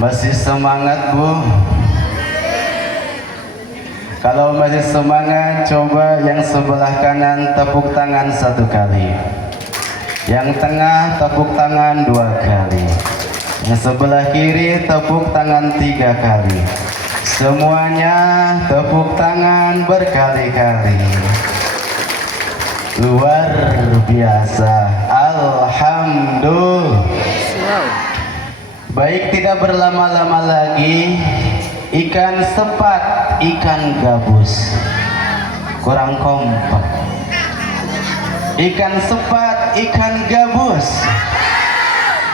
Masih semangat, Bu? Kalau masih semangat, coba yang sebelah kanan tepuk tangan 1 kali. Yang tengah tepuk tangan 2 kali. Yang sebelah kiri tepuk tangan 3 kali. Semuanya tepuk tangan berkali-kali. Luar biasa. Alhamdulillah. Baik, tidak berlama-lama lagi. Ikan sepat, ikan gabus. Kurang kompak. Ikan sepat, ikan gabus.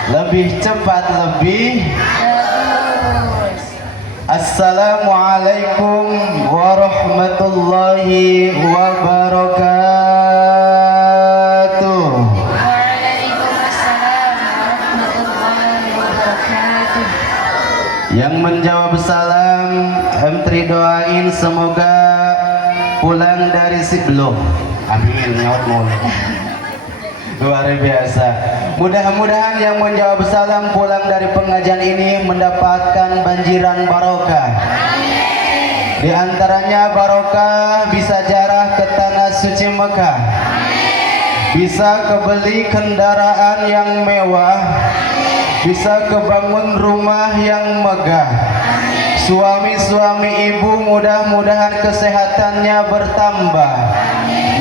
Lebih cepat, lebih gabus. Assalamualaikum warahmatullahi wabarakatuh. Waalaikumsalam warahmatullahi wabarakatuh. Yang menjawab salam, Emtri doain semoga pulang dari belum. Amin, nyaut mulu. Luar biasa. Mudah-mudahan yang menjawab salam pulang dari pengajian ini mendapatkan banjiran barokah. Di antaranya barokah bisa jarah ke tanah suci Mekah. Bisa kebeli kendaraan yang mewah. Bisa kebangun rumah yang megah. Suami-suami ibu mudah-mudahan kesehatannya bertambah.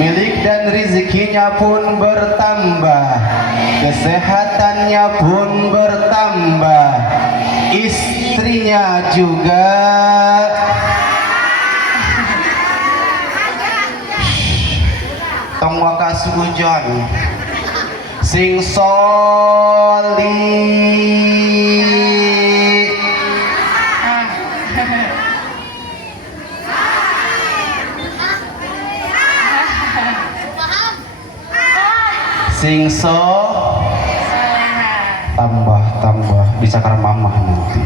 Milik dan rezekinya pun bertambah. Kesehatannya pun bertambah. Istrinya juga tong wakas hujan sing soli sing tambah bisa karena mama nanti.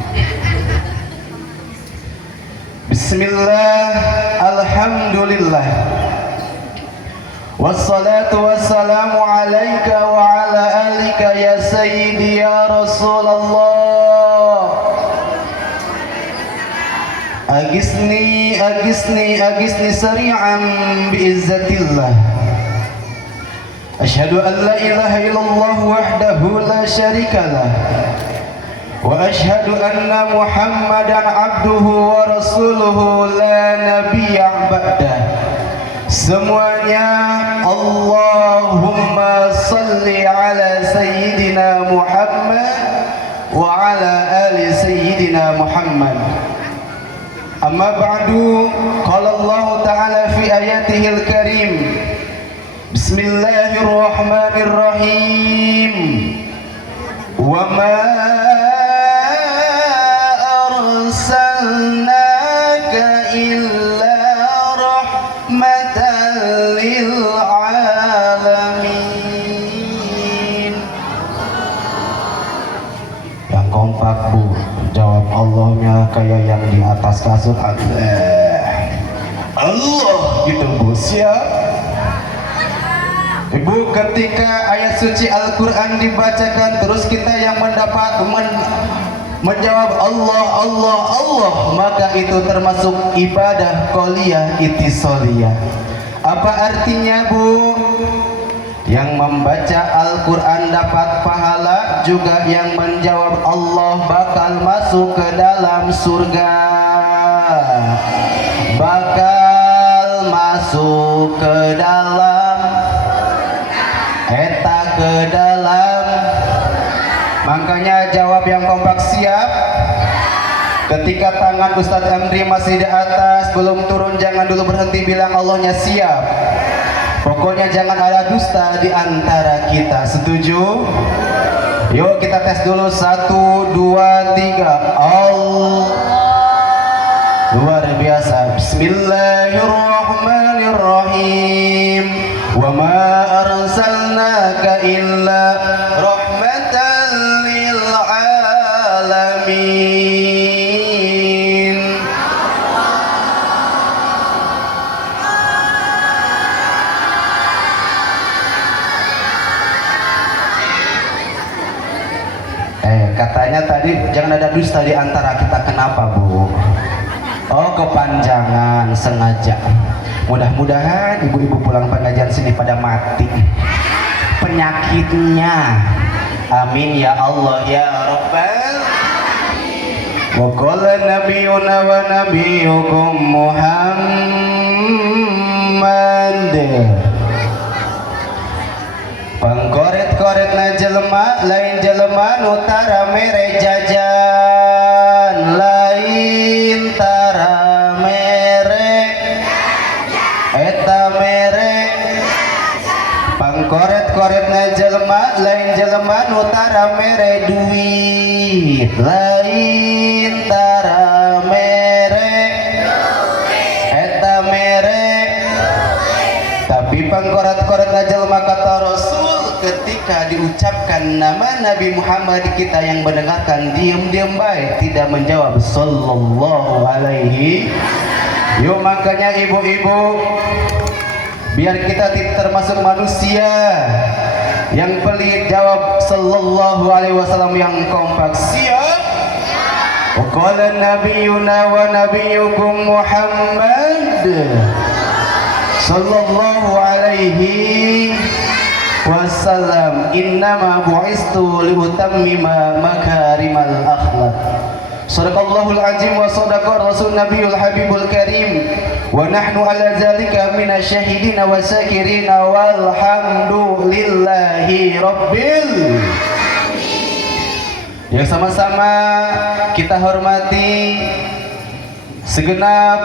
Bismillah, alhamdulillah, wassalatu wassalamu alaika wa ala alika ya sayyidi ya Rasulullah. Agisni sari'an biizzatillah. Asyhadu an la ilaha illallah wahdahu la syarikalah. Wa asyhadu anna Muhammadan abduhu wa rasuluhu la nabiyya ba'dah. Semuanya Allahumma salli ala sayyidina Muhammad wa ala ali sayyidina Muhammad. Amma ba'du, qala Allah ta'ala fi ayatihil karim. Bismillahirrahmanirrahim. Wa ma arsalnaka illa rahmatan lil alamin. Yang kompak, Bu. Jawab Allahnya kayak yang di atas kasur. Allah gitu, Bu. Siap? Ibu, ketika ayat suci Al-Quran dibacakan terus kita yang menjawab Allah, Allah, Allah, maka itu termasuk ibadah qauliyah ittisaliyah. Apa artinya, Bu? Yang membaca Al-Quran dapat pahala, juga yang menjawab Allah bakal masuk ke dalam surga. Bakal masuk ke dalam ke dalam. Makanya jawab yang kompak, siap. Ketika tangan Ustadz Emtri masih di atas, belum turun, jangan dulu berhenti bilang Allahnya siap. Pokoknya jangan ada dusta di antara kita. Setuju? Yuk kita tes dulu. 1, 2, 3. Allah. Luar biasa. Bismillahirrahmanirrahim. Wa ma arsalnaka illa rahmatan lil alamin. Kata katanya tadi jangan ada dusta di antara kita. Kenapa, Bu? Oh, kepanjangan sengaja. Mudah-mudahan ibu-ibu pulang pengajian sini pada mati penyakitnya. Amin ya Allah ya Rabbal. Wa qala nabiyuna wa nabiyukum Muhammad. Pangkoret-koret na jelema lain jelema nu tara mere jajan, lain tara mere eta mere. Pangkoret-koret na jelema lain jelema nu tara mere duit, lain tara mere eta mere. Tapi pangkoret-koret na jelema kata Rasul ketika diucapkan nama Nabi Muhammad, kita yang mendengarkan diam-diam baik, tidak menjawab sallallahu alaihi. Yuk makanya ibu-ibu, biar kita termasuk manusia yang pelit, jawab sallallahu alaihi wasallam yang kompak. Siap? Qala nabiyuna wa nabiyukum Muhammad sallallahu alaihi wasallam innama bu'istu liutammima makarimal akhlaq. Sadaqallahul azim wa sadaqa rasul nabiyul habibul karim wa nahnu ala zalika minasyahidin wa sakirin walhamdulillahi rabbil. Yang sama-sama kita hormati segenap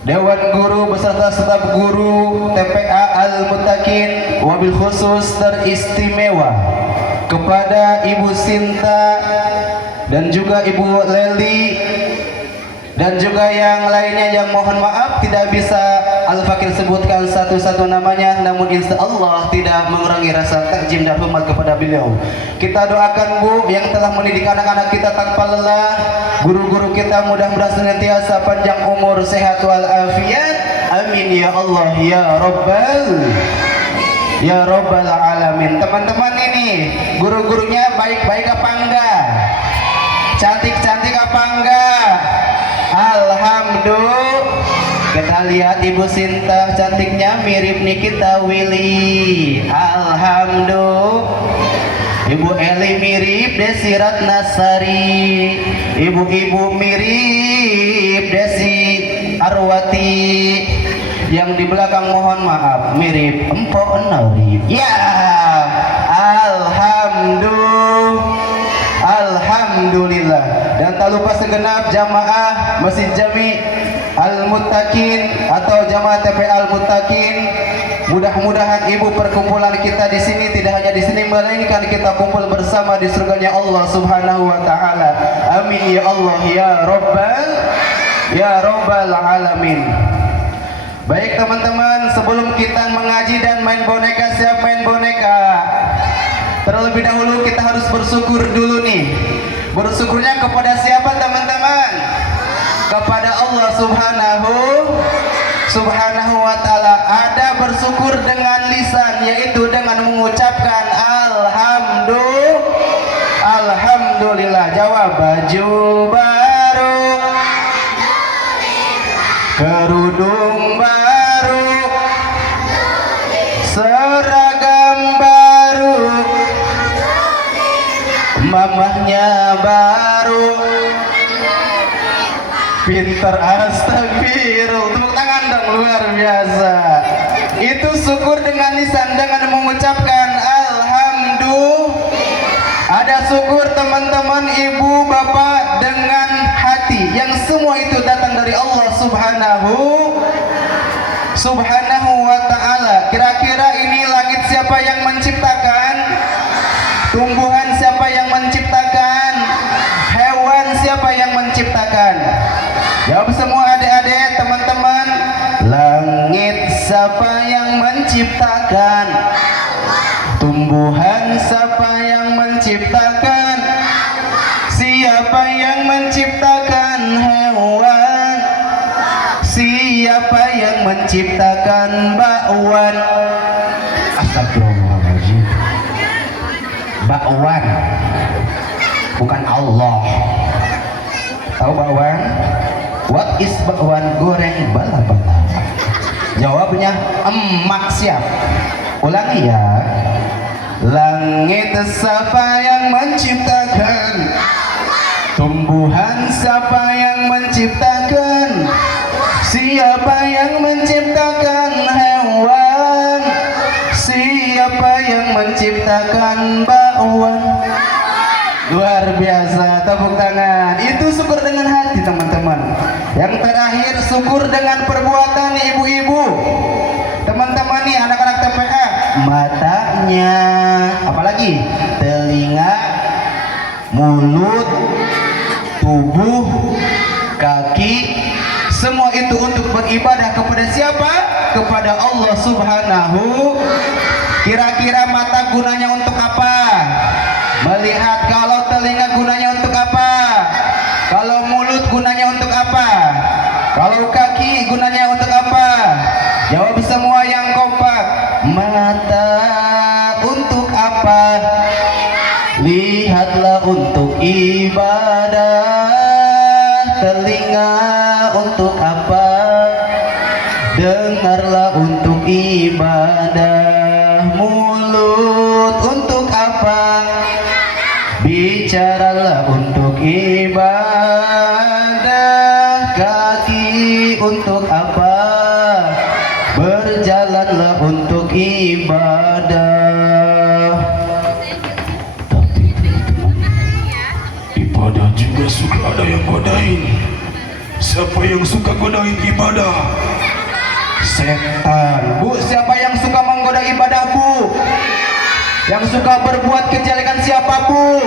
Dewan Guru beserta staf guru TPA Al-Muttaqin, wabil khusus teristimewa kepada Ibu Sinta dan juga Ibu Leli dan juga yang lainnya yang mohon maaf tidak bisa Al-Fakir sebutkan satu-satu namanya, namun insya Allah tidak mengurangi rasa takjim dan hormat kepada beliau. Kita doakan Bu yang telah mendidik anak-anak kita tanpa lelah, guru-guru kita mudah-mudahan senantiasa panjang umur, sehat walafiat. Amin ya Allah ya Rabbal alamin. Teman-teman ini guru-gurunya baik-baik apa enggak? Cantik-cantik apa enggak? Alhamdulillah. Kita lihat Ibu Sinta cantiknya mirip Nikita Willy. Alhamdulillah. Ibu Eli mirip Desi Ratnasari. Ibu-ibu mirip Desi Arwati. Yang di belakang mohon maaf mirip Empok Nori. Ya, Alhamdulillah. Dan tak lupa segenap jamaah Masjid Jami Al-Muttaqin atau jamaah TPA Al-Muttaqin. Mudah-mudahan ibu perkumpulan kita di sini tidak hanya di sini, melainkan kita kumpul bersama di surganya Allah Subhanahu wa taala. Amin ya Allah ya Rabbal alamin. Baik teman-teman, sebelum kita mengaji dan main boneka, siap main boneka? Terlebih dahulu kita harus bersyukur dulu nih. Bersyukurnya kepada siapa teman-teman? Kepada Allah Subhanahu wa ta'ala. Ada bersyukur dengan lisan, yaitu dengan mengucapkan Alhamdulillah. Jawab, baju baru, kerudung baru, seragam baru, mamahnya baru. Pinter, astagfirullah. Tepuk tangan dong, luar biasa. Itu syukur dengan lisan, dengan mengucapkan alhamdulillah. Ada syukur teman-teman, ibu, bapak, dengan hati, yang semua itu datang dari Allah Subhanahu wa ta'ala. Kira-kira ini langit siapa yang menciptakan? Tumbuhan siapa yang menciptakan? Hewan siapa yang menciptakan? Jawab semua adik-adik, teman-teman. Langit siapa yang menciptakan? Tumbuhan siapa yang menciptakan? Siapa yang menciptakan hewan? Siapa yang menciptakan bakwan? Astagfirullahaladzim. Bakwan. bukan Allah. Tahu bakwan? What is bakwan goreng bala-bala? Jawabnya emak siap. Ulangi ya. Langit siapa yang menciptakan? Tumbuhan siapa yang menciptakan? Siapa yang menciptakan hewan? Siapa yang menciptakan bakwan? Luar biasa, tepuk tangan. Itu syukur dengan hati teman-teman. Yang terakhir syukur dengan perbuatan ibu-ibu. Teman-teman nih anak-anak TPA, matanya, apalagi telinga, mulut, tubuh, kaki, semua itu untuk beribadah kepada siapa? Kepada Allah Subhanahu. Kira-kira mata gunanya untuk apa? Melihat. Kalau telinga gunanya untuk apa? Kalau mulut gunanya untuk apa? Kalau kaki gunanya untuk apa? Jawab semua yang kompak. Mata untuk apa? Lihatlah untuk ibadah. Telinga untuk apa? Dengarlah untuk ibadah. Mulut untuk apa? Bicaralah untuk ibadah. Kaki untuk apa? Berjalanlah untuk ibadah. Tapi teman-teman, ibadah juga suka ada yang godain. Siapa yang suka godain ibadah? Setan. Bu, siapa yang suka menggoda ibadah, Bu? Yang suka berbuat kejelekan siapa, Bu?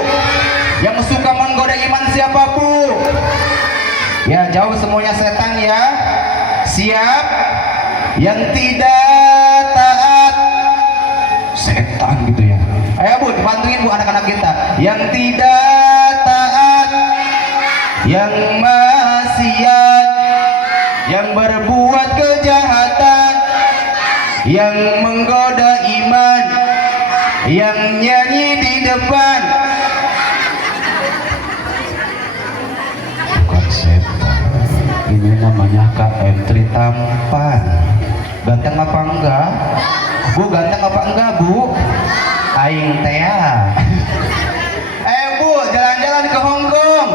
Yang suka menggoda iman siapa, Bu? Ya, jauh semuanya setan ya. Siap? Yang tidak taat setan gitu ya. Ayo Bu, bantuin Bu anak-anak kita. Yang tidak taat, yang maksiat, yang berbuat kejahatan, yang menggoda iman, yang nyanyi di depan. Bukan setan, ini namanya KM3 tampan. Ganteng apa enggak? Bu, ganteng apa enggak, Bu? Aing tea. Bu, jalan-jalan ke Hongkong.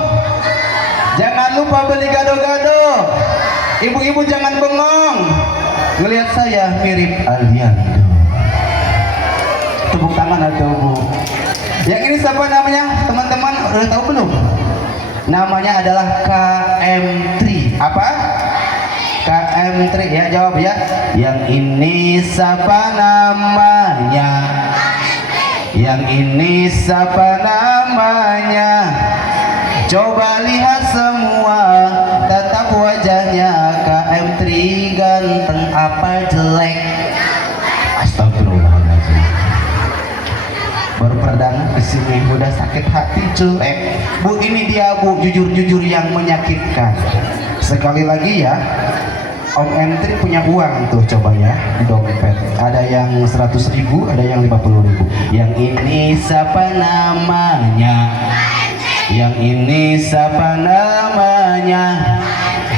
Jangan lupa beli gado-gado. Ibu-ibu jangan bengong. Ngelihat saya mirip Aliando. Tepuk tangan atau Bu. Yang ini siapa namanya? Teman-teman udah tahu belum? Namanya adalah KM3. Apa? KM3 ya, jawab ya. Yang ini siapa namanya? Yang ini siapa namanya? Coba lihat semua, tatap wajahnya. KM3 ganteng apa jelek? Astagfirullahaladzim. Baru perdana kesini udah sakit hati jelek. Bu, ini dia Bu, jujur-jujur yang menyakitkan. Sekali lagi ya, Om M3 punya uang tuh, coba ya di dompet. Ada yang 100.000, ada yang 50.000. Yang ini siapa namanya? Yang ini siapa namanya?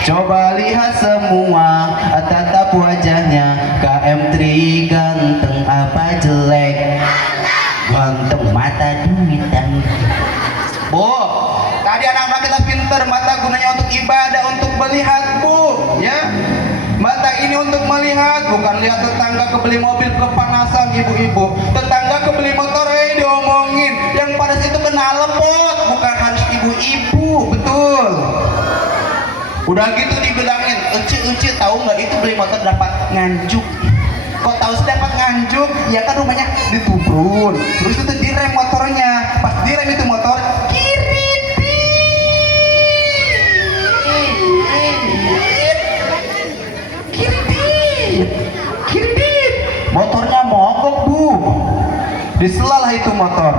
Coba lihat semua, tatap wajahnya. KM3 ganteng apa jelek? Ganteng, mata duitan. Bu, tadi anak-anak kita pinter. Mata gunanya untuk ibadah, untuk melihat, Bu, ya. Mata ini untuk melihat, bukan lihat tetangga kebeli mobil kepanasan ibu-ibu. Tetangga kebeli motor diomongin. Yang panas itu kena lepot, bukan harus ibu-ibu, betul. Udah gitu dibilangin, ece tahu nggak itu beli motor dapat nganjuk. Kok tahu sih dapat nganjuk? Ya kan rumahnya ditubrun. Terus itu direm motornya. Pas direm itu motor kiri. Motornya mogok, Bu. Diselalah itu motor.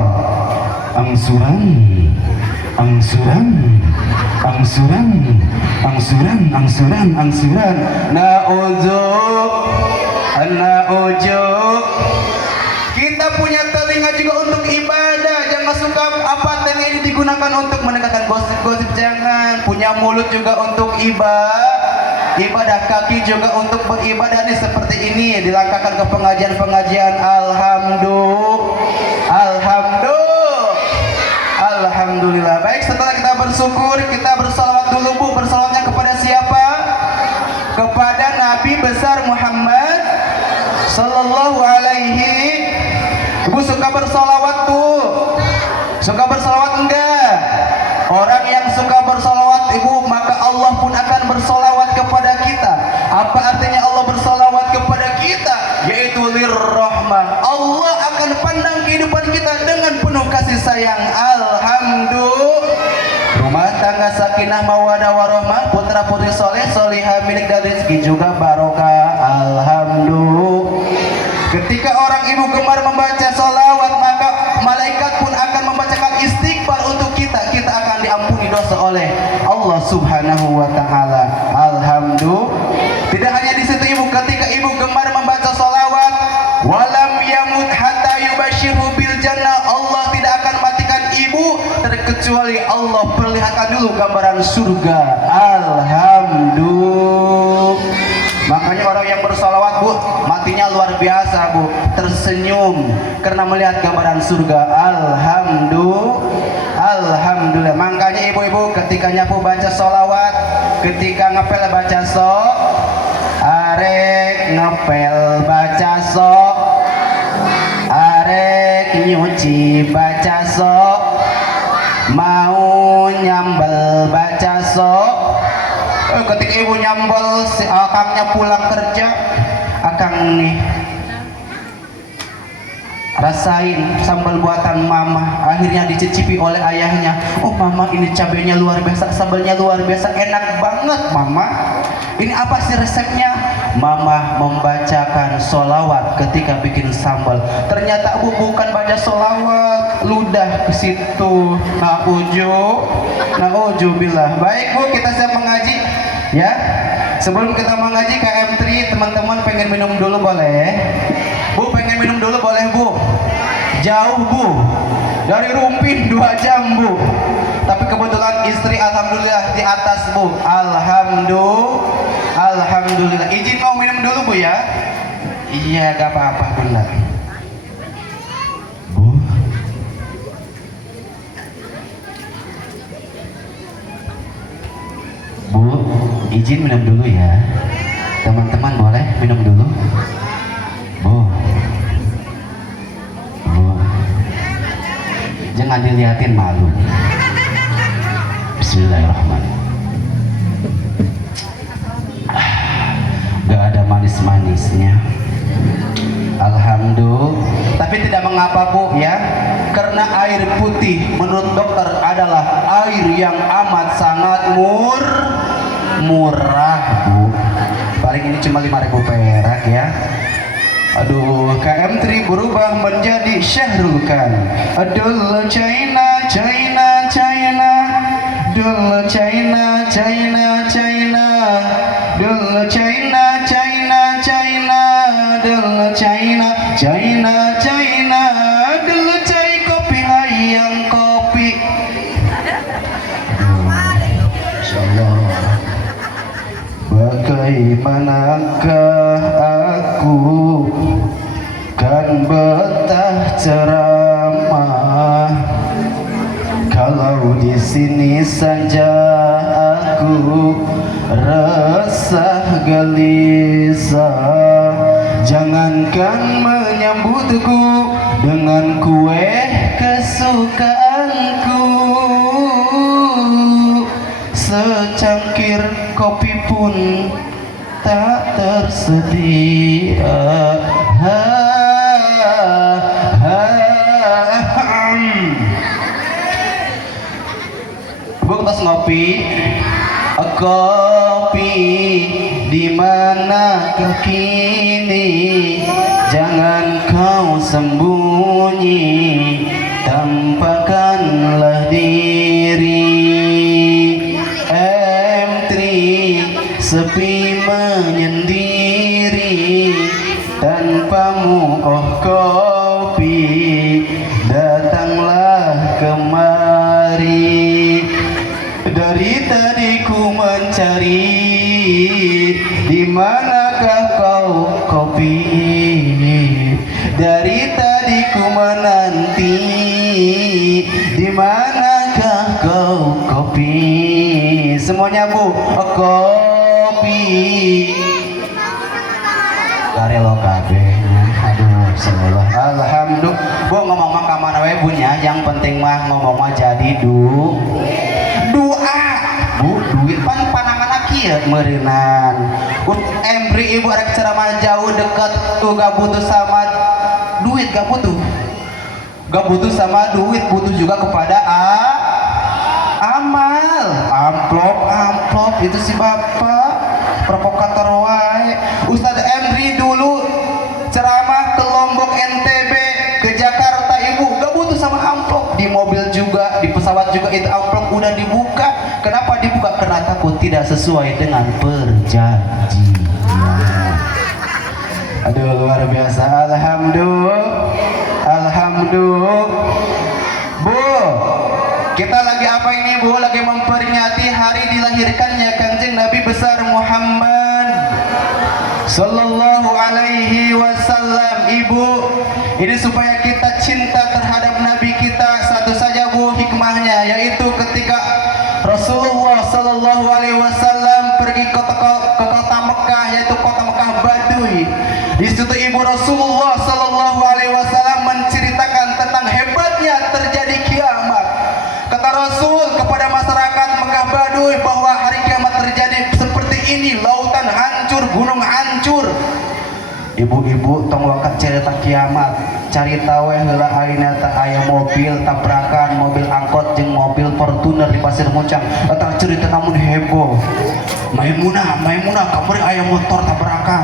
Angsuran. Kita punya telinga juga untuk ibadah. Jangan suka apa telinga ini digunakan digunakan untuk mendengarkan gosip-gosip, jangan. Punya mulut juga untuk ibadah, kaki juga untuk beribadah. Nih seperti ini dilangkahkan ke pengajian-pengajian. Alhamdulillah. Baik, setelah kita bersyukur, kita bersalawat dulu Bu. Bersalawatnya kepada siapa? Kepada Nabi besar Muhammad sallallahu alaihi. Ibu suka bersalawat tuh? Suka bersalawat enggak? Orang yang suka bersalawat Ibu, maka Allah pun akan bersalawat kepada kita. Apa artinya Allah bersalawat kepada kita? Yaitu lirrahmah. Allah akan pandang kehidupan kita dengan penuh kasih sayang. Alhamdulillah. Rumah tangga sakinah mawadah warahmah, putra putri soleh solihah, milik dan rezeki juga barokah. Alhamdulillah. Ketika orang ibu gemar membaca sholawat, maka malaikat pun akan membacakan istighfar untuk kita. Kita akan diampuni dosa oleh Allah Subhanahu wa Ta'ala. Alhamdulillah. Tidak hanya di situ Ibu, ketika Ibu gemar membaca sholawat, walam yamut hatta yubashirhu bil jannah, Allah tidak akan matikan Ibu terkecuali Allah perlihatkan dulu gambaran surga. Alhamdulillah. Makanya orang yang bersalawat Bu, matinya luar biasa Bu, tersenyum karena melihat gambaran surga. Alhamdulillah. Makanya ibu-ibu ketika nyapu baca sholawat, ketika ngepel baca arek ngepel baca arek nyuci baca mau nyambel baca ketika ibu nyambel, si akangnya pulang kerja, akang nih rasain sambal buatan mama, akhirnya dicicipi oleh ayahnya. Oh mama, ini cabenya luar biasa, sambalnya luar biasa, enak banget mama. Ini apa sih resepnya? Mama membacakan sholawat ketika bikin sambal. Ternyata Bu bukan baca sholawat, ludah ke situ. Nauzubillah. Baik Bu, kita siap mengaji ya. Sebelum kita mengaji KM3, teman-teman pengen minum dulu boleh? Bu pengen minum dulu boleh Bu? Jauh Bu, dari Rumpin 2 jam Bu. Tapi kebetulan istri alhamdulillah di atas Bu. Alhamdulillah. Izin mau minum dulu Bu ya? Iya gak apa-apa benar. Bu, izin minum dulu ya. Teman-teman boleh minum dulu? Bu, jangan dilihatin, malu. Bismillahirrahmanirrahim. Gak ada manis-manisnya. Alhamdulillah. Tapi tidak mengapa Bu ya, karena air putih menurut dokter adalah air yang amat sangat murah Bu. Paling ini cuma 5.000 perak ya. Aduh, KM3 berubah menjadi Syahrul Khan. Aduh, China, dulu China, dulu China, dulu cai kopi hayang kopi. Insyaallah. Bagaimanakah aku kan betah ceramah kalau di sini saja aku resah gelisah. Jangankan menyambutku dengan kue kesukaanku, secangkir kopi pun tak tersedia. Bu tas ngopi, kopi di mana kini? Jangan kau sembunyi, tampakkanlah diri. M3 sepi menyendiri, tanpamu oh kopi, datanglah kemari. Dari tadi ku mencari di manakah kau kopi. Dari tadi ku menanti di manakah kau kopi. Semuanya Bu, kopi. Karelo kabehnya. Aduh, semoga alhamdulillah. Bu ngomong mah ka mana we bunya, yang penting mah ngomong mah jadi doa. Bu, duit pan panangan kieu meureunan. Embri ibu arek ceramah jauh deket tuh gak butuh sama duit, gak butuh. Gak butuh sama duit, butuh juga kepada amal. Amplop itu si bapak provokator wae. Ustadz Emri dulu ceramah ke Lombok NTB, ke Jakarta ibu, gak butuh sama amplop. Di mobil juga, di pesawat juga itu amplop udah dibuka. Kenapa dibuka? Karena takut tidak sesuai dengan perjanjian. Aduh, luar biasa. Alhamdulillah. Bu, kita lagi apa ini Bu? Lagi memperingati hari dilahirkannya Kanjeng Nabi besar Muhammad Sallallahu alaihi wasallam. Ibu, ini supaya kita cinta terhadap Nabi kita. Satu saja Bu hikmahnya, yaitu ketika Rasulullah Sallallahu alaihi wasallam pergi ke kota Mekah, yaitu kota Mekah Baduy. Di situ Ibu Rasulullah Sallallahu alaihi wasallam menceritakan tentang hebatnya terjadi kiamat. Kata Rasul kepada masyarakat Mekah Baduy bahwa hari kiamat terjadi seperti ini, lautan hancur, gunung hancur. Ibu-ibu tong wakat cerita kiamat, cari tahu heula ayeuna teh aya mobil tabrakan, mobil angkot jeung mobil Fortuner di Pasir Muncang. Eta cerita namun heboh. Maimunah kamari aya motor tabrakan.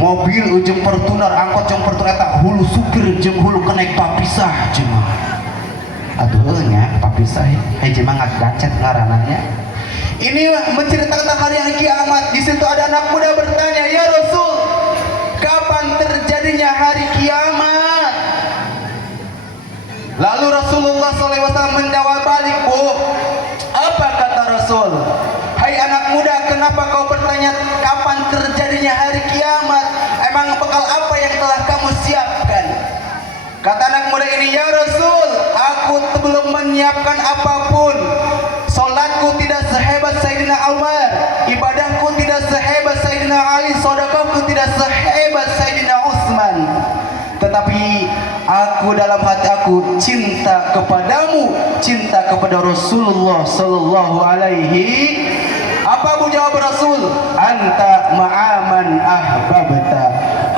Mobil ujung Fortuner, angkot jeung Fortuner eta hulu supir jeung hulu kenaik papisah cenah. Aduh nya papisah hiji mah ngagacet ngaranana. Ini menceritakan hari kiamat. Di situ ada anak muda bertanya, "Ya Rasul, kapan terjadinya hari kiamat?" Lalu Rasulullah SAW menjawab balik, "Bu, apa kata Rasul? Hai anak muda, kenapa kau bertanya kapan terjadinya hari kiamat? Emang bekal apa yang telah kamu siapkan?" Kata anak muda ini, "Ya Rasul, aku belum menyiapkan apapun. Salatku tidak sehebat Sayyidina Umar, ibadahku tidak sehebat Sayyidina Ali, sedekahku tidak sehebat Sayyidina Utsman. Tetapi aku dalam hati aku cinta kepadamu, cinta kepada Rasulullah sallallahu alaihi." Apa Bu jawab Rasul? "Anta ma'aman ahbabta."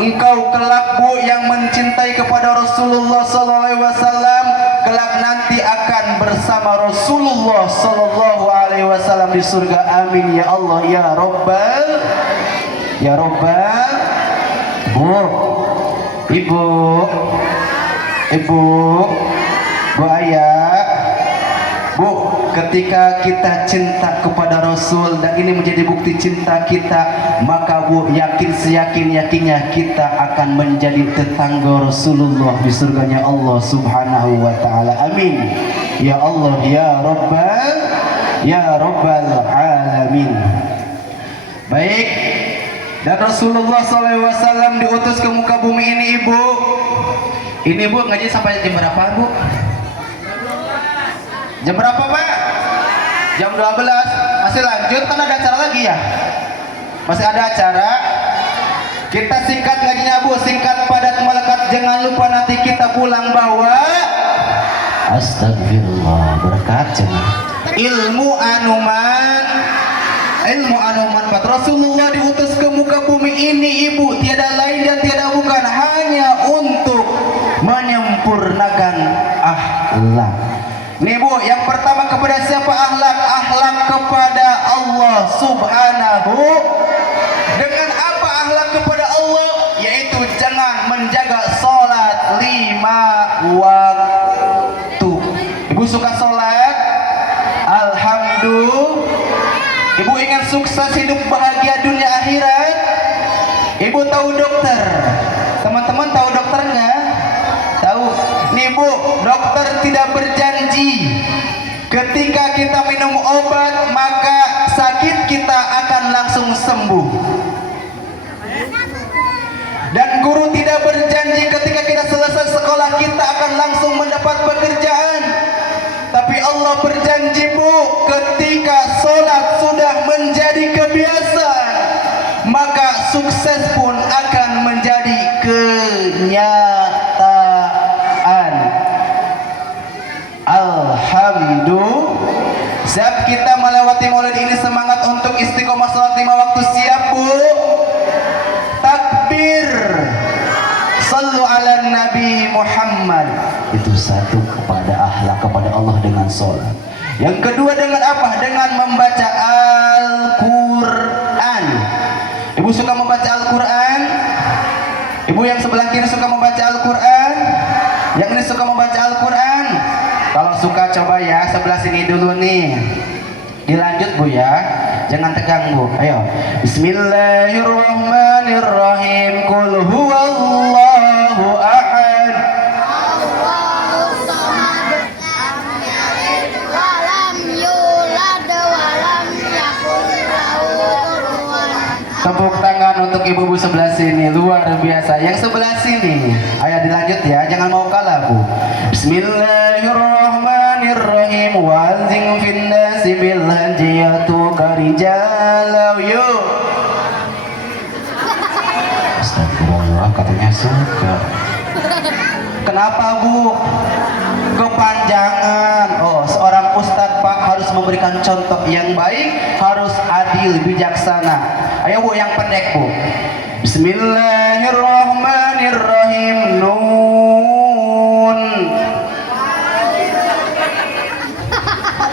Engkau kelak Bu yang mencintai kepada Rasulullah sallallahu alaihi wasallam, kelak nanti akan bersama Rasulullah sallallahu alaihi wasallam di surga. Amin ya Allah ya Rabbal Bu, Bu ayah, Bu, ketika kita cinta kepada Rasul dan ini menjadi bukti cinta kita, maka Bu yakin seyakin-yakinnya kita akan menjadi tetangga Rasulullah di surganya Allah Subhanahu wa taala. Amin. Ya Allah ya Rabbal alamin. Baik. Dan Rasulullah SAW diutus ke muka bumi ini Ibu. Ini Bu ngaji sampai jam berapa Bu? Jam berapa Pak? Jam 12. Masih lanjut kan ada acara lagi ya? Masih ada acara. Kita singkat ngajinya Bu, singkat padat melekat. Jangan lupa nanti kita pulang bawa astagfirullah berkat ilmu anuman Rasulullah diutus ke muka bumi ini Ibu, tiada lain dan tiada bukan hanya untuk menyempurnakan akhlak. Nih Bu, yang pertama kepada siapa akhlak? Akhlak kepada Allah Subhanahu. Dengan apa akhlak kepada Allah? Yaitu jangan menjaga sholat 5 waktu. Ibu suka sholat? Alhamdulillah. Ibu ingin sukses hidup bahagia dunia akhirat? Ibu tahu dokter? Teman-teman tahu dokter nggak? Tahu. Nih Bu, dokter tidak berjanji Ketika kita minum obat, maka sakit kita akan langsung sembuh. Dan guru tidak berjanji ketika kita selesai sekolah kita akan langsung mendapat pekerjaan. Tapi Allah berjanji, Bu, ketika sholat sudah menjadi kebiasaan, maka sukses pun akan menjadi kenyataan. Alhamdulillah. Siap kita melewati maulid ini semangat untuk istiqomah sholat 5 waktu. Siap, Bu? Takbir. Sallu ala Nabi Muhammad. Itu satu, kepada akhlak kepada Allah dengan sholat. Yang kedua dengan apa? Dengan membaca Al-Quran. Ibu suka membaca Al-Quran? Ibu yang sebelah kiri suka membaca Al-Quran? Yang ini suka membaca Al-Quran? Kalau suka coba ya, sebelah sini dulu nih. Dilanjut, Bu, ya. Jangan tegang, Bu. Ayo. Bismillahirrahmanirrahim. Qul huwallahu ahad. Allahus samad. Lam yalid wa lam yulad wa lam yakul lahu kufuwan ahad. Tepuk tangan untuk ibu-ibu sebelah sini, luar biasa. Yang sebelah sini, ayo dilanjut ya, jangan mau kalah, Bu. Bismillahirrahmanirrahim. Wazin fin nasi bil hajji yatuka rijalan. Yuk. Astagfirullah, katanya suka. Kenapa, Bu? Kepanjangan. Oh, seorang ustadz, Pak, harus memberikan contoh yang baik, harus adil, bijaksana. Ayo, Bu, yang pendek, Bu. Bismillahirrahmanirrahim. Nun.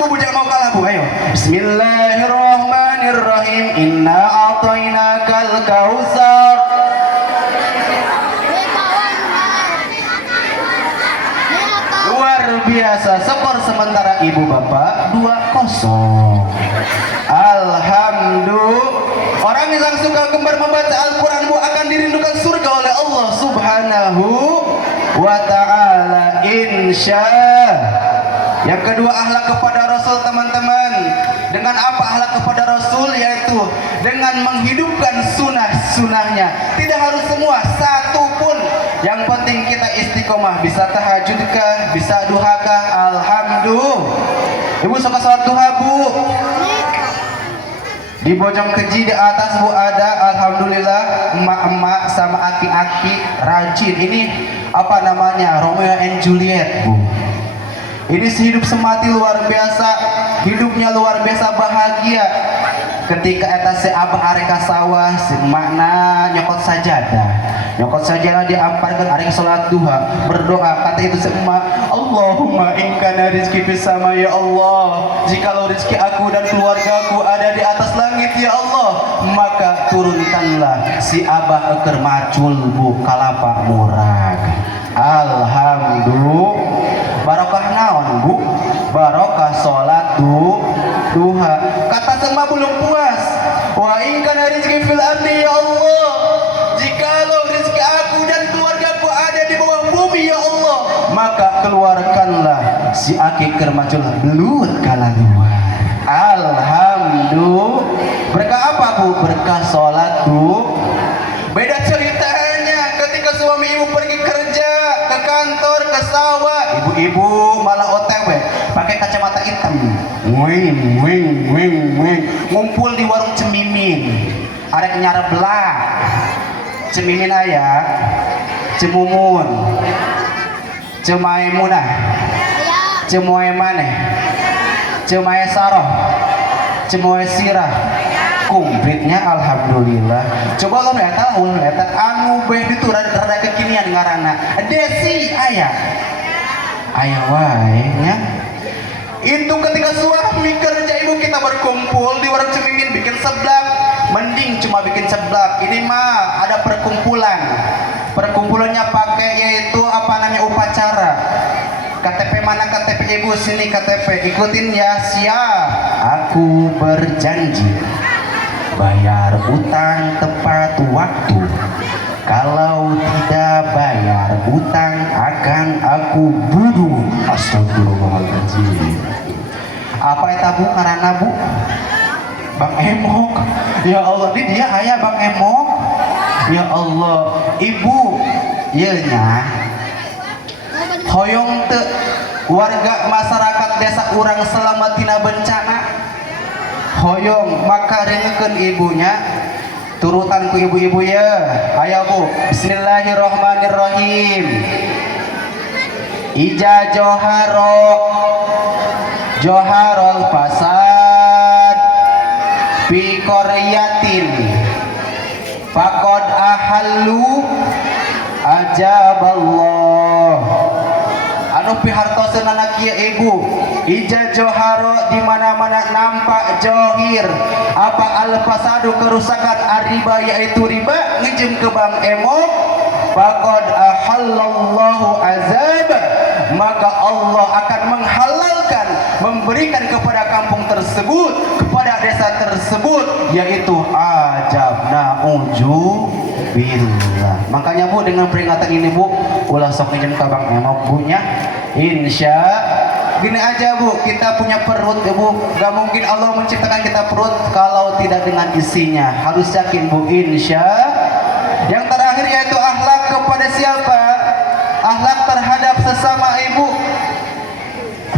Bu, jangan mau kalah, Bu. Ayo. Bismillahirrahmanirrahim. Inna a'tainakal kautsar. Luar biasa. Skor sementara ibu bapak 2-0. Alhamdulillah. Orang yang suka gemar membaca Al-Quran, Bu, akan dirindukan surga oleh Allah Subhanahu wa ta'ala, insya. Yang kedua, akhlak kepada Rasul, teman-teman. Dengan apa akhlak kepada Rasul? Yaitu dengan menghidupkan sunnah-sunnahnya. Tidak harus semua, satu pun. Yang penting kita istiqomah. Bisa tahajudkah, bisa duhakah? Alhamdulillah. Ibu suka sholat duha, Bu? Di Bojong Keji di atas, Bu, ada alhamdulillah emak-emak sama aki-aki rajin. Ini apa namanya? Romeo and Juliet, Bu. Ini sehidup semati luar biasa, hidupnya luar biasa bahagia. Ketika eta si abah areka sawah, si makna nyokot sajadah. Nyokot sajadah diamparkan arek salat duha, berdoa kata itu si emak, Allahumma in kana rizki fis sama, ya Allah. Jikalau rezeki aku dan keluargaku ada di atas langit, ya Allah, maka turunkanlah si abah eker macul, Bu, kalapa murag. Alhamdulillah. Barokah naon, Bu? Barokah salat duha. Kata semua belum puas. Wa in kana rizki fil ardi, ya Allah. Jikalau rezeki aku dan keluargaku ada di bawah bumi, ya Allah, maka keluarkanlah si aki kermacul belut kala luar. Alhamdulillah. Berkah apa, Bu? Berkah salat Beda ceritanya ketika suami ibu pergi kerja, ke kantor, ke sawah, ibu-ibu malah OTW pakai kacamata hitam, wing, ngumpul di warung cemimin, arek nyarap belah, cemimin ayah, cemumun, cemai munah, cemoe maneh, cemai saroh, cemoe sirah. Kumpritnya alhamdulillah. Coba lo neta anu beh itu rada kekinian ngarana Desi ayah wae nya. Itu ketika suami kerja, ibu kita berkumpul di warung cemimin bikin seblak. Mending cuma bikin seblak, ini mah ada perkumpulannya pakai yaitu apa namanya upacara. KTP mana KTP ibu, sini KTP, ikutin ya. Siap, aku berjanji bayar utang tepat waktu. Kalau tidak bayar utang akan aku bunuh. Astagfirullahaladzim. Apa eta Bu ngaranna Bu? Bang Emok. Ya Allah, dia aya Bang Emok. Ya Allah, Ibu ieu nya hoyong teu warga masyarakat desa urang selamat tina bencana. Hoyong maka rengekeun ibunya turutan ku ibu-ibu ya. Aya Bu, bismillahirrahmanirrahim. Ija joharol fasad fi qaryatin faqad ahallu ajaballah. Anu pihartoseunana kieu ibu, ija joharo di mana-mana nampak johir apa al fasadu kerusakan ariba yaitu riba ngejem ke Bang Emok, faqad ahallallahu azab, maka Allah akan menghalalkan, memberikan kepada kampung tersebut, kepada desa tersebut, yaitu ajab. Na'udzubillah. Makanya Bu, dengan peringatan ini Bu, ulah sok ngejem ka Bang Emok Bu nya. Insya gini aja Bu, kita punya perut ya Bu, gak mungkin Allah menciptakan kita perut kalau tidak dengan isinya. Harus yakin Bu, insya. Yang terakhir yaitu akhlak kepada siapa? Akhlak terhadap sesama ibu,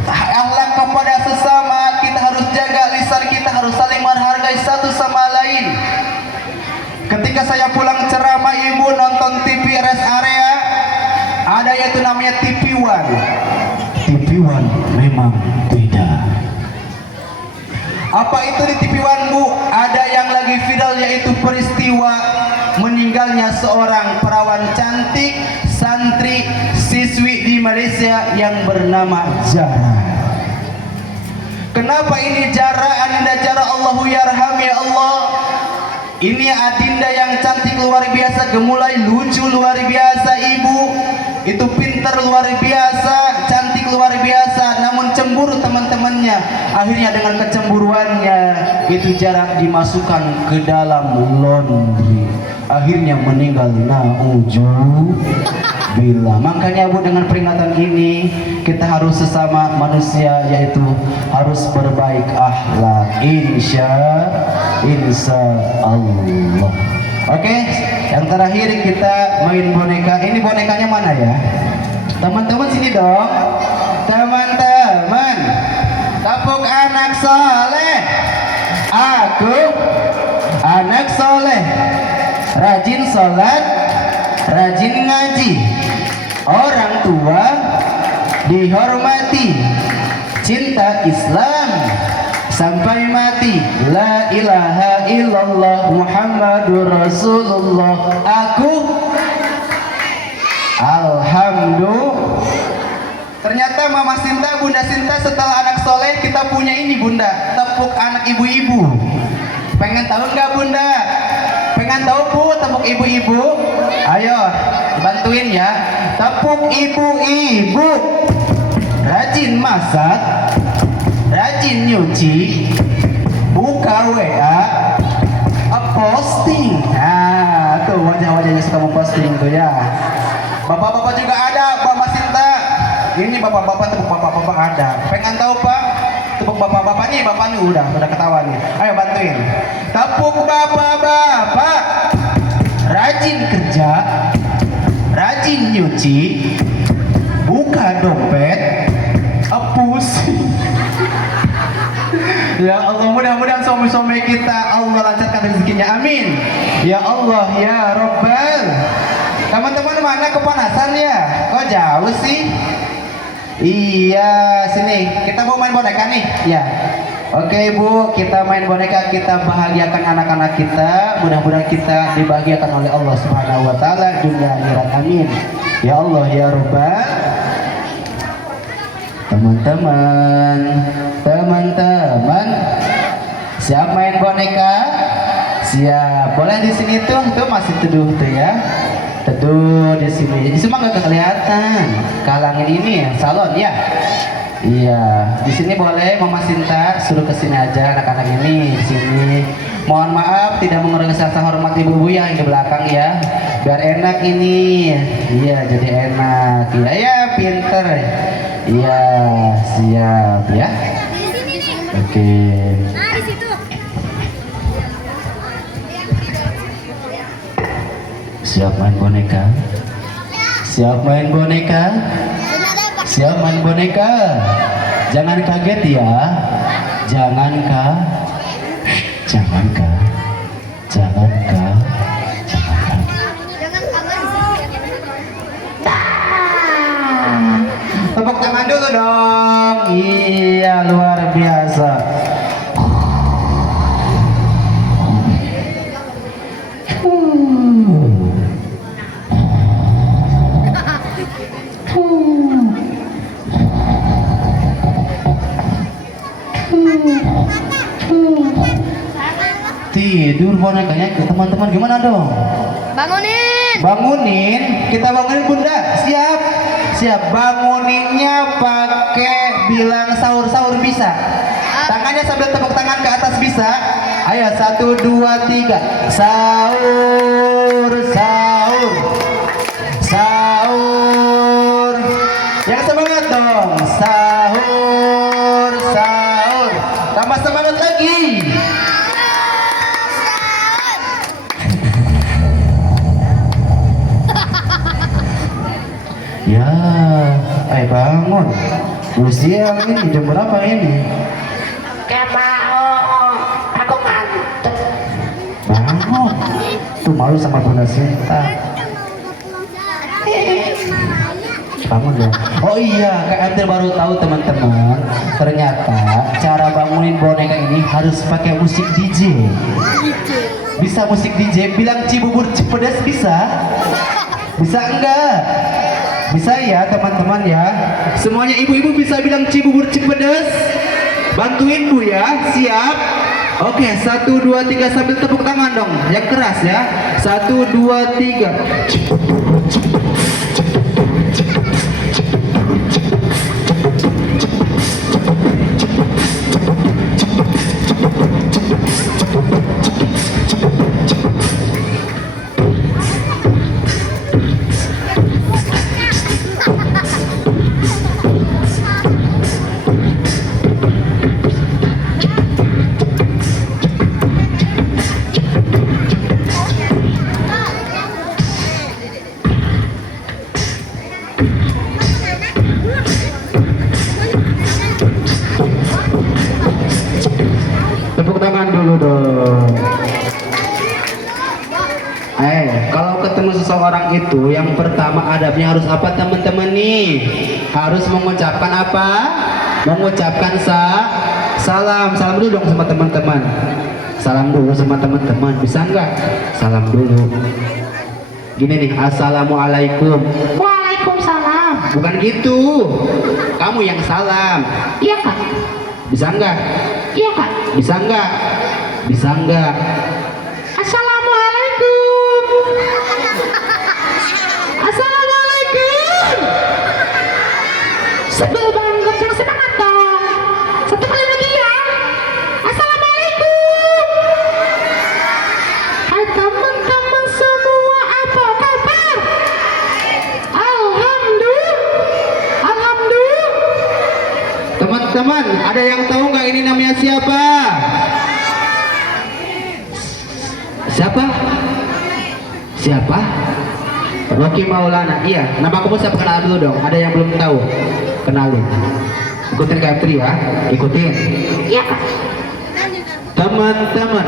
akhlak kepada sesama. Kita harus jaga lisan kita, harus saling menghargai satu sama lain. Ketika saya pulang ceramah ibu nonton TV rest area, ada yaitu namanya TV One. TV One memang tidak. Apa itu di TV One Bu? Ada yang lagi viral yaitu peristiwa meninggalnya seorang perawan cantik santri siswi di Malaysia yang bernama Zara. Kenapa ini Zara? Adinda Zara, Allahu yarham ya Allah. Ini adinda yang cantik luar biasa, gemulai, lucu luar biasa ibu. Itu pintar luar biasa, cantik luar biasa, namun cemburu teman-temannya. Akhirnya dengan kecemburuannya itu Zara dimasukkan ke dalam laundry. Akhirnya meninggal. Na'udzubillah. Makanya Bu, dengan peringatan ini kita harus sesama manusia yaitu harus berbaik akhlak. Insya Allah. Oke, yang terakhir kita main boneka. Ini bonekanya mana ya? Teman-teman sini dong. Teman-teman, tepuk anak soleh. Aku anak soleh, rajin sholat, rajin ngaji, orang tua dihormati, cinta Islam sampai mati, la ilaha illallah Muhammadur Rasulullah. Aku alhamdulillah. Ternyata Mama Sinta, Bunda Sinta, setelah anak soleh kita punya ini Bunda, tepuk anak ibu-ibu. Pengen tahu nggak Bunda? Pengen tahu Bu, tepuk ibu-ibu? Ayo bantuin ya. Tepuk ibu-ibu. Rajin masak, rajin nyuci, buka WA, posting. Nah, tuh wajah-wajahnya suka memposting tuh ya. Bapak-bapak juga ada, Mama Sinta. Ini bapak-bapak, tepuk bapak-bapak ada. Pengen tahu Pak? Tepuk bapak-bapak nih, bapak nih udah ketawa nih. Ayo bantuin. Tepuk bapak-bapak. Rajin kerja, rajin nyuci, buka dompet, pusing. Ya Allah, mudah-mudahan suami-suami kita Allah lancarkan rezekinya, amin. Ya Allah ya Rabbal. Teman-teman mana kepanasan ya? Kok jauh sih? Iya, sini. Kita mau main boneka nih. Ya. Oke Bu, kita main boneka, kita bahagiakan anak-anak kita. Mudah-mudahan kita dibahagiakan oleh Allah Subhanahu wa taala dunia akhirat, amin. Ya Allah ya Rabbal. Teman-teman, siap main boneka? Siap. Boleh di sini tuh masih teduh tuh ya. Teduh di sini. Ini semua nggak kelihatan. Kalangin ini ya, salon ya. Iya, di sini boleh Mama Sinta suruh ke sini aja anak-anak ini di sini. Mohon maaf tidak mengurangi rasa hormat ibu-ibu yang di belakang ya. Biar enak ini. Iya, jadi enak. Iya, ya pinter. Iya, siap ya. Oke. Nah, di situ. Siap main boneka? Siap main boneka? Siap main boneka? Jangan kaget ya. Jangan jangan kaget. Jangan kangen. Tepuk tangan dulu dong. Iya, luar biasa. Tidur bonekanya ke teman-teman, gimana dong? Bangunin. Bangunin, kita bangunin bunda. Siap, siap. Banguninnya pakai bilang sahur-sahur bisa. Tangannya sambil tepuk tangan ke atas bisa. Ayo 1, 2, 3. Sahur, sahur, sahur. Yang semangat dong. Sahur, sahur. Tambah semangat lagi. Ya, bangun. Usia ini jam berapa ini? Gak mau, aku ngantuk. Bangun. Tuh malu sama Bunda Sinta. Bangun ya. Oh iya, Kak Andri baru tahu teman-teman. Ternyata cara bangunin boneka ini harus pakai musik DJ. Bisa musik DJ? Bilang Cibubur Cipedes bisa? Bisa enggak? Bisa ya teman-teman ya. Semuanya ibu-ibu bisa bilang Cibubur Cipedes. Bantuin Bu ya. Siap. Oke, 1, 2, 3 sambil tepuk tangan dong. Yang keras ya. 1, 2, 3. Tepuk tangan dulu dong. Kalau ketemu seseorang itu yang pertama adabnya harus apa teman-teman nih? Harus mengucapkan apa? Mengucapkan salam. Salam dulu dong sama teman-teman. Salam dulu sama teman-teman. Bisa nggak? Salam dulu. Gini nih, assalamualaikum. Waalaikumsalam. Bukan gitu. Kamu yang salam. Iya kak. Bisa nggak? Iya kak. Bisa nggak? Bisa nggak? Assalamualaikum. Assalamualaikum. Sebel banget, yang semangat dong. Satu kali lagi ya. Assalamualaikum. Hai teman-teman semua, apa kabar? Alhamdulillah. Teman-teman, ada yang tahu nggak ini namanya siapa? Siapa? Siapa? Rocky Maulana. Iya, nama kamu siapa? Kenal dulu dong. Ada yang belum tahu? Kenalin. Ikutin Kak Tri ya. Ikutin. Iya kak. Teman-teman,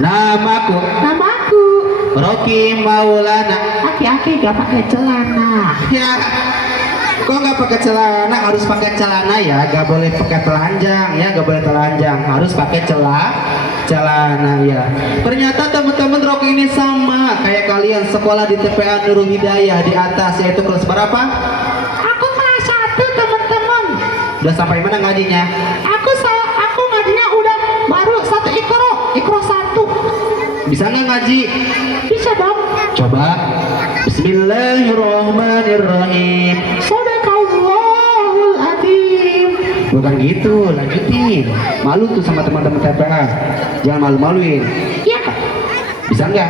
Namaku Rocky Maulana. Aki-aki gak pakai celana. Ya, kok nggak pakai celana? Harus pakai celana ya. Gak boleh pakai telanjang ya. Gak boleh telanjang. Harus pakai celana ya. Ternyata teman-teman Rocky ini sama kayak kalian sekolah di TPA Nurul Hidayah di atas, yaitu kelas berapa? Aku kelas 1 teman-teman. Udah sampai mana ngajinya? Aku ngajinya udah baru 1 ikro 1. Bisa nggak ngaji? Bisa dong. Coba. Bismillahirrahmanirrahim. Sadaqallahul adzim. Bukan gitu, lanjutin. Malu tuh sama teman-teman TPA. Jangan malu-maluin. Iya kak. Bisa nggak?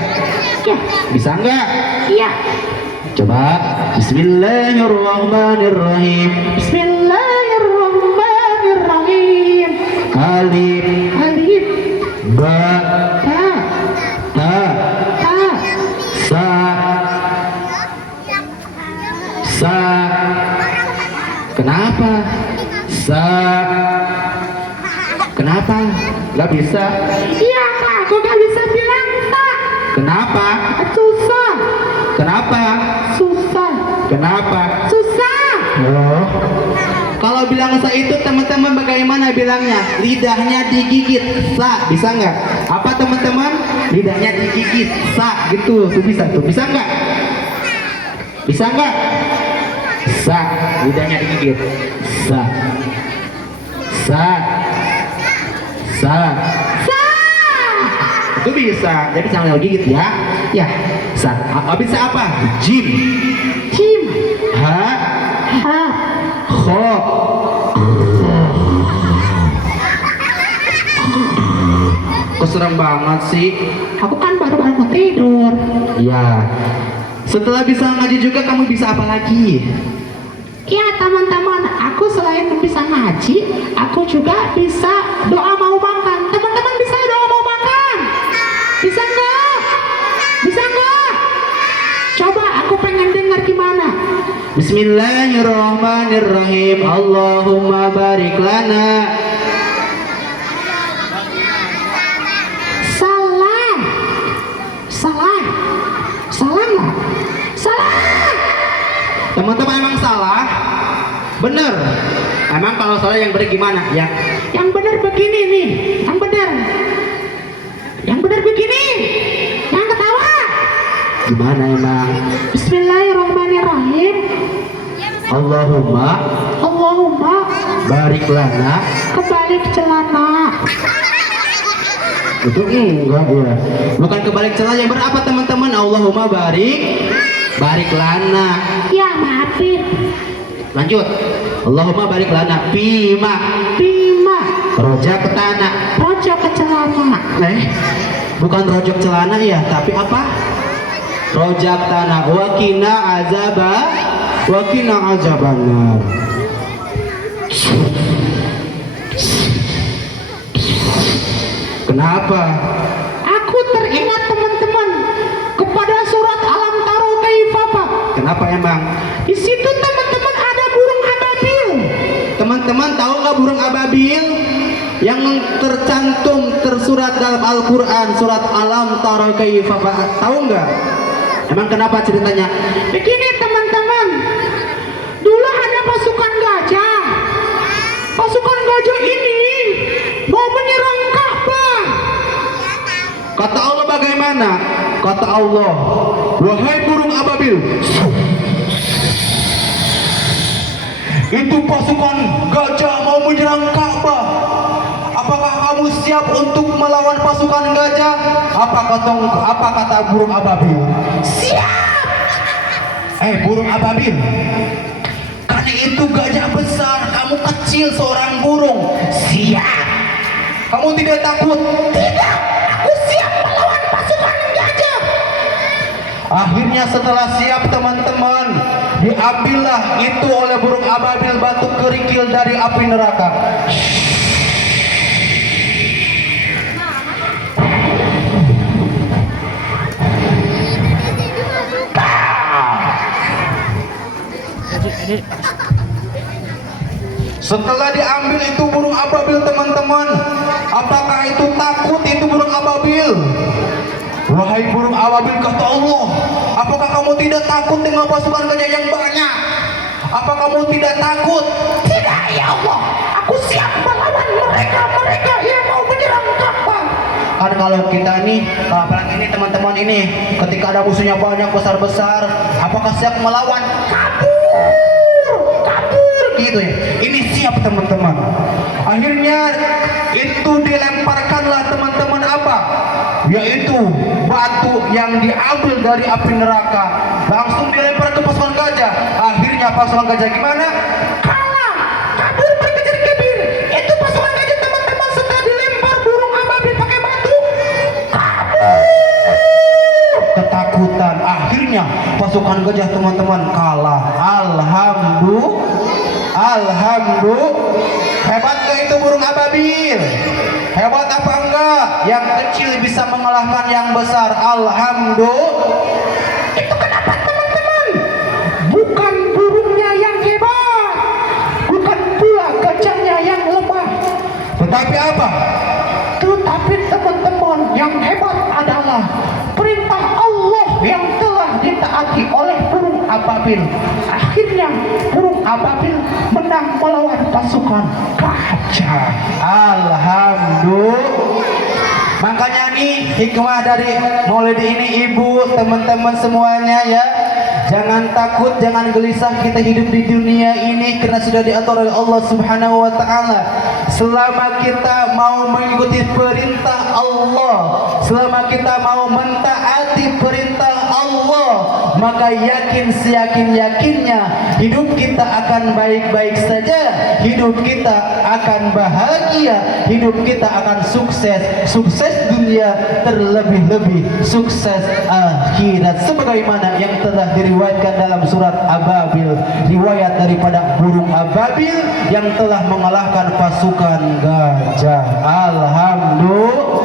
Iya. Bisa nggak? Iya. Coba. Bismillahirrahmanirrahim. Bismillahirrahmanirrahim. Kenapa? Sa. Kenapa? Gak bisa. Iya kak, aku gak bisa bilang tak. Kenapa? Susah. Kenapa? Susah. Kenapa? Susah. Oh. Kalau bilang sa itu teman-teman bagaimana bilangnya? Lidahnya digigit, sa, bisa nggak? Apa teman-teman? Lidahnya digigit, sa, gitu. Tuh bisa nggak? Bisa nggak? Sa, lidahnya digigit, sa, sa, sa, Sa. itu bisa. Jadi jangan gigit ya. Ya, sa. Bisa apa? Jim, Jim. ha, Ha. kho. Kok serem banget sih? Aku kan baru bangun tidur. Ya. Setelah bisa ngaji juga kamu bisa apa lagi? Ya teman-teman, aku selain bisa ngaji, aku juga bisa doa mau makan. Teman-teman bisa doa mau makan? Bisa nggak? Bisa nggak? Coba aku pengen dengar gimana. Bismillahirrahmanirrahim. Allahumma barik lana. Salah. Salah. Salah nggak? Salah. Teman-teman emang salah? Bener. Emang kalau salah yang benar gimana? Ya. Yang benar begini nih. Yang benar. Yang benar begini. Yang ketawa. Gimana emang? Bismillahirrahmanirrahim. Allahumma Allahumma barik lana. kebalik celana. Itu enggak ya. Bukan kebalik celana, yang benar apa teman-teman? Allahumma barik lana. Ya maafin. Lanjut. Allahumma barik lana bima Bima. roja ke tanah. Pojok ke celana. Bukan rojok celana ya, tapi apa? Rojak tanah. Wakina azabannar. Kenapa? Aku teringat teman-teman kepada surat Alam Taro Kaifapa. Kenapa emang? Di situ teman-teman ada burung ababil. Teman-teman tahu nggak burung ababil yang tersurat dalam Al-Quran surat Alam Taro Kaifapa? Tahu nggak? Emang kenapa ceritanya? Begini teman-teman, dulu ada pasukan gajah. Pasukan gajah ini mau menyerang Ka'bah. Kata Allah bagaimana? Kata Allah, wahai burung ababil, itu pasukan gajah mau menyerang Ka'bah. Apakah kamu siap untuk melawan pasukan gajah? Apa kata burung ababil? Siap. Burung ababil, karena itu gajah besar, kamu kecil seorang burung. Siap. Kamu tidak takut? Tidak, aku siap melawan pasukan gajah. Akhirnya setelah siap teman-teman, diambillah itu oleh burung ababil batu kerikil dari api neraka. Setelah diambil itu burung ababil teman-teman, apakah itu takut itu burung ababil? Wahai burung ababil, kata Allah, apakah kamu tidak takut dengan pasukan gajah yang banyak? Apa kamu tidak takut? Tidak ya Allah, aku siap melawan mereka yang mau menyerang Ka'bah. Kan kalau kita nih, apalagi ini teman-teman ini, ketika ada musuhnya banyak besar-besar, apakah siap melawan? Kabur gitu ya. Ini siap teman-teman. Akhirnya itu dilemparkanlah teman-teman apa? Yaitu batu yang diambil dari api neraka, langsung dilempar ke pasukan gajah. Akhirnya pasukan gajah gimana? Kalah, kabur berkejar-kejar. Itu pasukan gajah teman-teman setelah dilempar burung ababil pakai batu. Ketakutan. Akhirnya pasukan gajah teman-teman kalah. Alhamdulillah. Hebat gak itu burung ababil? Hebat apa enggak? Yang kecil bisa mengalahkan yang besar. Alhamdulillah. Itu kenapa teman-teman? Bukan burungnya yang hebat, perintah Allah yang telah ditaati oleh burung ababil. Akhirnya burung ababil menang melawan pasukan gajah. Alhamdulillah. Makanya nih hikmah dari Maulid ini, ibu, teman-teman semuanya ya, jangan takut, jangan gelisah kita hidup di dunia ini karena sudah diatur oleh Allah Subhanahu wa taala. Selama kita mau mengikuti perintah Allah, selama kita mau mentaati perintah Allah, maka yakin seyakin-yakinnya hidup kita akan baik-baik saja, hidup kita akan bahagia, hidup kita akan sukses dunia, terlebih-lebih sukses akhirat, sebagaimana yang telah diriwayatkan dalam surat Ababil, riwayat daripada burung ababil yang telah mengalahkan pasukan gajah. Alhamdulillah.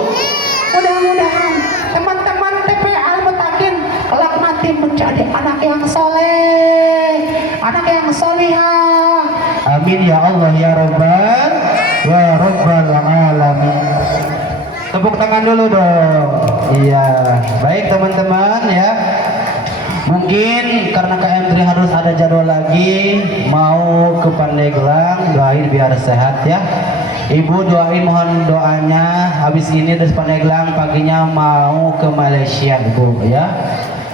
Mudah-mudahan teman-teman TPA Al-Mutakin kelak nanti menjadi anak yang soleh, anak yang solihah. Amin ya Allah ya Rabbal alamin. Tepuk tangan dulu dong. Iya, baik teman-teman ya. Mungkin karena KM3 harus ada jadwal lagi, mau ke Pandeglang, doain biar sehat ya. Ibu doain, mohon doanya. Habis ini dari Pandeglang paginya mau ke Malaysia, Ibu ya.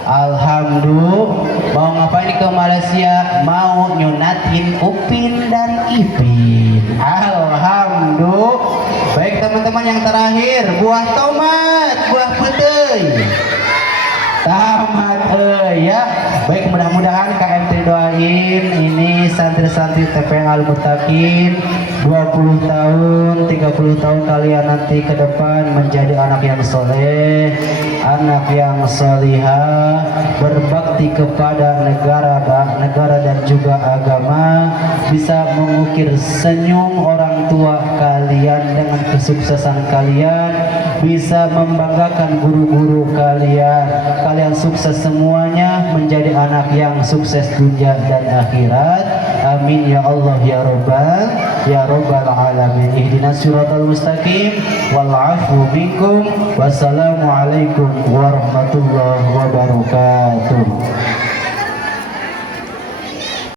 Alhamdulillah. Mau ngapain ke Malaysia? Mau nyunatin Upin dan Ipin. Alhamdulillah. Baik teman-teman, yang terakhir buah tomat, buah putih. Tamat ya. Baik, mudah-mudahan KMT doain ini santri-santri TPA Al-Mutakin 20 tahun, 30 tahun kalian nanti ke depan menjadi anak yang soleh, anak yang solihah, berbakti kepada negara dan juga agama, bisa mengukir senyum orang tua kalian dengan kesuksesan kalian, bisa membanggakan guru-guru kalian. Kalian sukses semuanya, menjadi anak yang sukses dunia dan akhirat. Amin ya Allah ya Rabbal alamin. Ihdinas siratal mustaqim wal afu minkum. Wassalamualaikum warahmatullahi wabarakatuh.